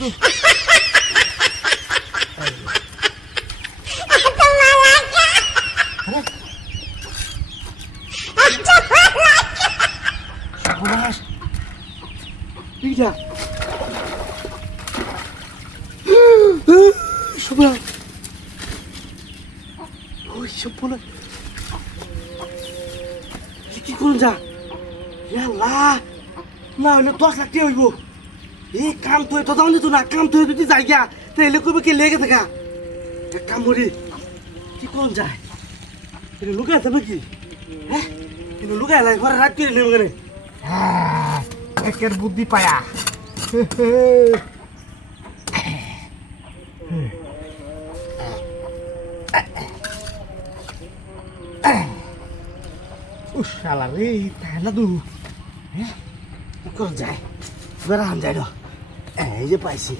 দো সর্বনাশ এইটা সর্বনাশ ওই সর্বনাশ কি করুন যা আল্লাহ না হলে 10 লাখ টাকা হইব এই কাম তো এটা দাও তো না কাম তো যদি যাই গিয়া তাহলে কইবে কি লেগে থাকা এক কাম করি কি করুন যায় এটা লুকায় যাবে কি হ্যাঁ এটা লুকায় লাই ঘরে রাত করে নেব করে হ্যাঁ একের বুদ্ধি পায়া উস শালা রে তাহলে দু হ্যাঁ কি করুন যায় বেড়া হান যায় এই যে পাইছি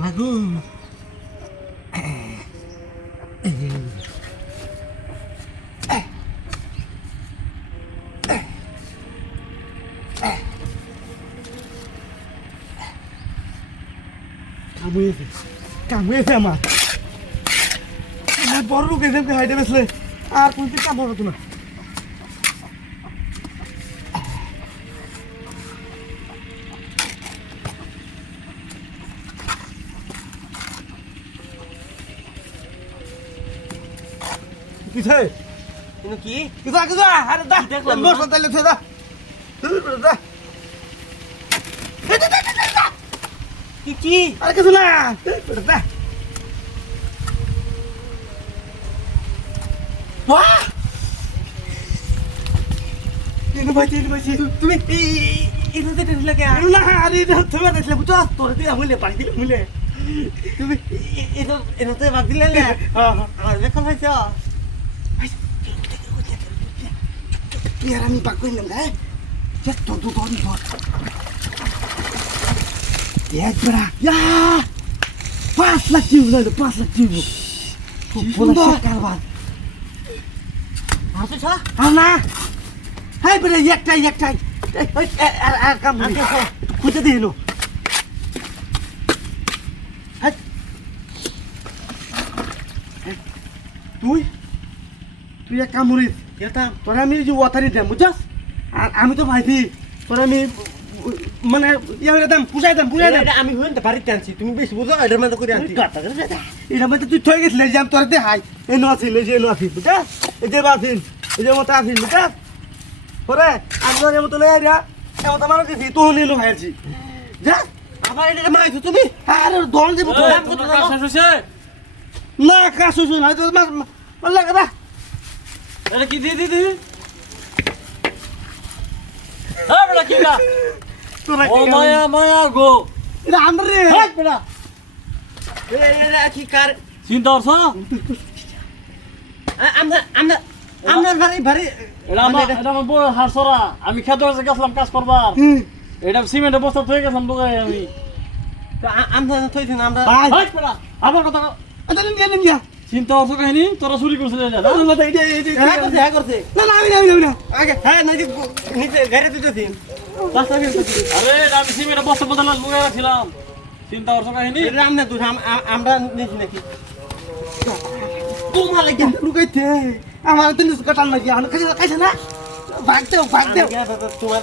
লাগু কামড়েছে আমার বড় লোক এসে হাইটে বেসলে আর কোন কামড় হতো না কিছে কি কিছা কিছা আরে দা মোর সাথে লেছে দা দা কি আরে কিছু না দা বাহ এনে ভাই তুমি এনে দিতে লাগে আর না আরে তুমি দেখলে বুঝছো তোর দিয়ে আমলে পাড়ি দিলে মুলে তুমি এনে বাগ দিলে না হ্যাঁ আর দেখো ভাইছো यार আমি পাক কইলাম না জাস্ট তো এক বড়া ইয়া 5 লাখ জিবো 5 লাখ জিবো খুব বড় কারবার আসো চলা না হাই বড়া একটাই আর কাম খুঁজে দিলো হাই তুই এক কাম করিস তোরা আমি যে ওয়াথারি দাম বুঝছস আর আমি তো ভাইছি তোরা আমি মানে ইয়া দাম পুজাই দাম আমি হইতে বাড়িতে আনছি তুমি বেশি বুঝো এটার মধ্যে করে আনছি এটার মধ্যে তুই থই গেছিস যে আমি তোর দে হাই এই নো আছিল এই যে নো আছিল বুঝছস এই যে বাসিন এই যে মতো আছিল বুঝছস পরে আমরা মতো লই আইরা এমন আমার দিছি তো নিলো হাইছি যা আবার এটা মাইছো তুমি আরে দল দিব তো কাজ হইছে না কাজ হইছে না তো মাল লাগা দা এটা কি দি হ্যাঁ বড়া কি না তোরা ও মায়া গো এটা আমরা রে হ্যাঁ বড়া এরা কি কার চিন্তা করছ আমরা ভারী এটা আমার বড় হাসরা আমি খেতে গেছিলাম কাজ করবার এটা সিমেন্টের বস্তা থয়ে গেছিলাম দোকানে আমি তো আমরা থইছি না আমরা হ্যাঁ বড়া আবার কথা আচ্ছা নিয়া চিন্তা করছো কাহিনী তোরা চুরি করছিস না করছে না আগে হ্যাঁ নিচে গাড়ি দিতেছি আরে আমি সিমেন্টের বস্তা বদলা লুয়ে রাখছিলাম চিন্তা করছো কাহিনী আমরা নিয়েছি নাকি তোমার লাগে লুকাইতে আমার তো নিচে কাটান নাকি আমার কাছে না ভাগতে তোমার